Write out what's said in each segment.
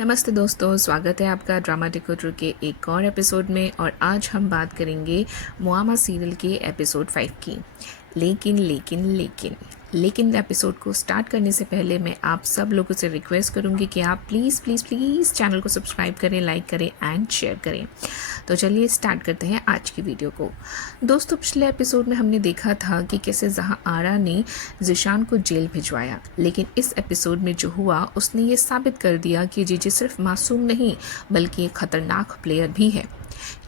नमस्ते दोस्तों, स्वागत है आपका ड्रामा डिकोडर के एक और एपिसोड में। और आज हम बात करेंगे मुआमा सीरियल के एपिसोड 5 की। लेकिन एपिसोड को स्टार्ट करने से पहले मैं आप सब लोगों से रिक्वेस्ट करूंगी कि आप प्लीज़ प्लीज़ प्लीज़ चैनल को सब्सक्राइब करें, लाइक करें एंड शेयर करें। तो चलिए स्टार्ट करते हैं आज की वीडियो को। दोस्तों, पिछले एपिसोड में हमने देखा था कि कैसे जहाँ आरा ने ज़ीशान को जेल भिजवाया, लेकिन इस एपिसोड में जो हुआ उसने ये साबित कर दिया कि जीजी सिर्फ मासूम नहीं बल्कि एक खतरनाक प्लेयर भी है।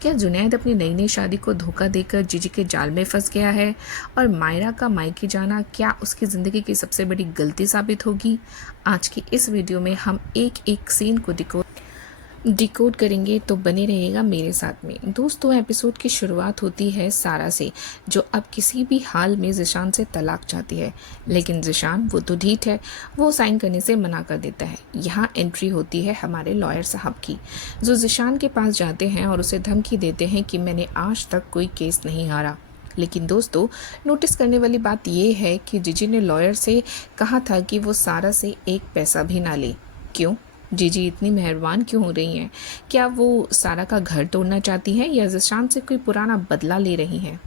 क्या जुनैद अपनी नई शादी को धोखा देकर जीजी के जाल में फंस गया है? और मायरा का मायके जाना क्या उसकी ज़िंदगी की सबसे बड़ी गलती साबित होगी? आज की इस वीडियो में हम एक एक सीन को डिकोड करेंगे, तो बने रहिएगा मेरे साथ में। दोस्तों, एपिसोड की शुरुआत होती है सारा से, जो अब किसी भी हाल में ज़ीशान से तलाक चाहती है, लेकिन ज़ीशान वो तो ढीठ है, वो साइन करने से मना कर देता है। यहाँ एंट्री होती है हमारे लॉयर साहब की, जो ज़ीशान के पास जाते हैं और उसे धमकी देते हैं कि मैंने आज तक कोई केस नहीं हारा। लेकिन दोस्तों, नोटिस करने वाली बात यह है कि जीजी ने लॉयर से कहा था कि वो सारा से एक पैसा भी ना ले। क्यों? जीजी इतनी मेहरबान क्यों हो रही हैं? क्या वो सारा का घर तोड़ना चाहती हैं या ज़ीशान से कोई पुराना बदला ले रही हैं?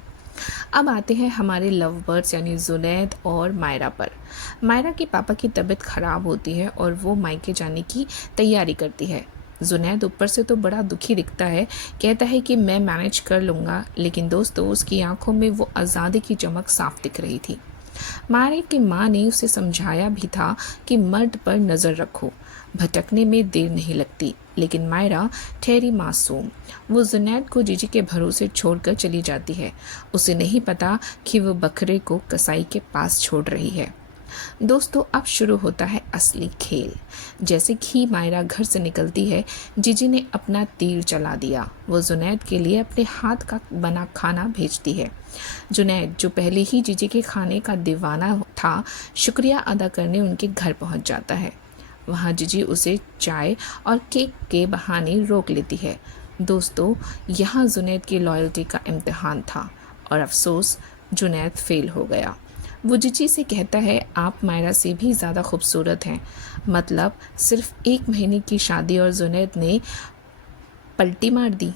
अब आते हैं हमारे लव बर्ड्स यानी जुनैद और मायरा पर। मायरा के पापा की तबीयत ख़राब होती है और वो मायके जाने की तैयारी करती है। जुनैद ऊपर से तो बड़ा दुखी दिखता है, कहता है कि मैं मैनेज कर लूँगा, लेकिन दोस्तों उसकी आंखों में वो आज़ादी की चमक साफ दिख रही थी। मायरा की माँ ने उसे समझाया भी था कि मर्द पर नज़र रखो, भटकने में देर नहीं लगती, लेकिन मायरा ठहरी मासूम। वो जुनैद को जीजी के भरोसे छोड़कर चली जाती है। उसे नहीं पता कि वो बकरे को कसाई के पास छोड़ रही है। दोस्तों, अब शुरू होता है असली खेल। जैसे ही मायरा घर से निकलती है, जीजी ने अपना तीर चला दिया। वो जुनैद के लिए अपने हाथ का बना खाना भेजती है। जुनैद, जो पहले ही जीजी के खाने का दीवाना था, शुक्रिया अदा करने उनके घर पहुंच जाता है। वहाँ जीजी उसे चाय और केक के बहाने रोक लेती है। दोस्तों, यहाँ जुनैद की लॉयल्टी का इम्तिहान था और अफसोस जुनैद फेल हो गया। वो जीजी से कहता है, आप मायरा से भी ज़्यादा खूबसूरत हैं। मतलब सिर्फ 1 महीने की शादी और जुनैद ने पलटी मार दी।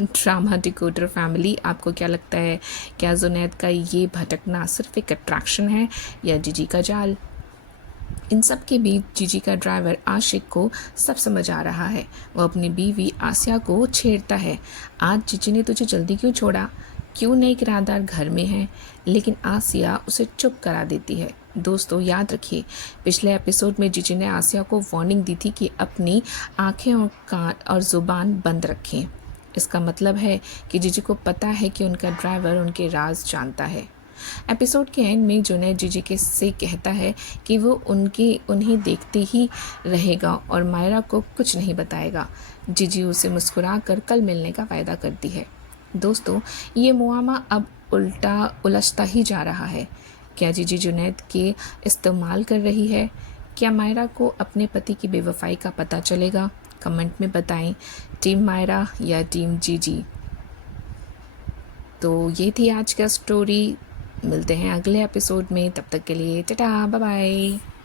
ड्रामा डिकोडर फैमिली, आपको क्या लगता है? क्या जुनैद का ये भटकना सिर्फ एक अट्रैक्शन है या जीजी का जाल? इन सब के बीच जीजी का ड्राइवर आशिक को सब समझ आ रहा है। वो अपनी बीवी आसिया को छेड़ता है, आज जीजी ने तुझे जल्दी क्यों छोड़ा? क्यों नए किराएदार घर में हैं? लेकिन आसिया उसे चुप करा देती है। दोस्तों, याद रखिए, पिछले एपिसोड में जीजी ने आसिया को वार्निंग दी थी कि अपनी आंखें और कान और ज़ुबान बंद रखें। इसका मतलब है कि जीजी को पता है कि उनका ड्राइवर उनके राज जानता है। एपिसोड के एंड में जुनैद जीजी के से कहता है कि वो उन्हें देखते ही रहेगा और मायरा को कुछ नहीं बताएगा। जीजी उसे मुस्कुरा कर कल मिलने का वायदा करती है। दोस्तों, ये मुआमा अब उलझता ही जा रहा है। क्या जीजी जुनैद के इस्तेमाल कर रही है? क्या मायरा को अपने पति की बेवफाई का पता चलेगा? कमेंट में बताएं, टीम मायरा या टीम जीजी। तो ये थी आज का स्टोरी। मिलते हैं अगले एपिसोड में, तब तक के लिए टाटा, बाय बाय।